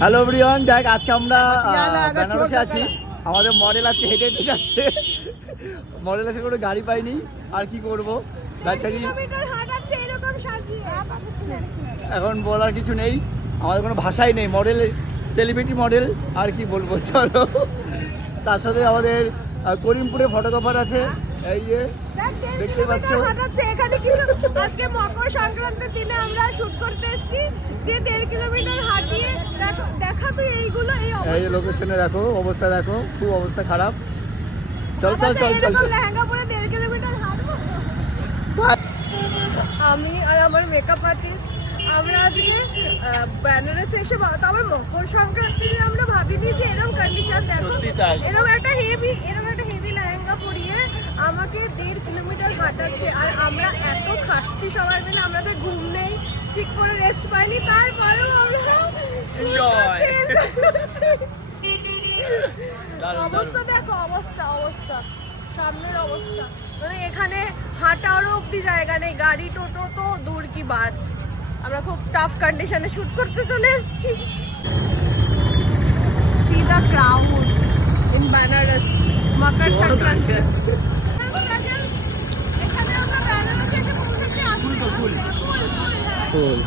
Hello everyone, যাক আজকে আমরা বেনারসে আছি। আমাদের মডেল আজকে হেঁটে হেঁটে যাচ্ছে। মডেল আছে কোনো গাড়ি পাইনি, আর কি করবো বেচারি। এখন বলার কিছু নেই, আমাদের কোনো ভাষাই নেই। মডেল সেলিব্রিটি মডেল, আর কি বলবো। চলো, তার সাথে আমাদের করিমপুরে ফটোগ্রাফার আছে। এই যে দেখতে পাচ্ছ, এখানে কিছু আজকে মকর সংক্রান্তির দিনে আমরা শুট করতে এসেছি। 1.5 কিলোমিটার হাঁটিয়ে দেখা তুই এইগুলো এই লোকেশনে দেখো, অবস্থা দেখো, খুব অবস্থা খারাপ। চল চল চল চল, লেহেঙ্গা পরে 1.5 কিলোমিটার হাঁটবো। আমি আর আমার মেকআপ আর্টিস্ট আমরা আজকে বেনারসে এসে, তারপর মকর সংক্রান্তি আমরা ভাবিনি যে এরকম কন্ডিশন। দেখো এরকম একটা হেভি লেহেঙ্গা পরিয়ে আমাকে 1.5 কিলোমিটার হাঁটাচ্ছে, আর আমরা এত খাচ্ছি সবাই মিলে, আমাদের ঘুম নেই, ঠিক করে রেস্ট পাইনি, তারপরেও আমরা অবস্থা দেখো, অবস্থা সামনের অবস্থা, মানে এখানে হাঁটারও অব্দি জায়গা নেই, গাড়ি টোটো তো দূর কি বাদ। আমরা খুব টাফ কন্ডিশনে শুট করতে চলে এসেছি। See the crowd in Banaras, Makar Sankranti. এখানে আমরা বেনারসে এসে পৌঁছেছি। ফুল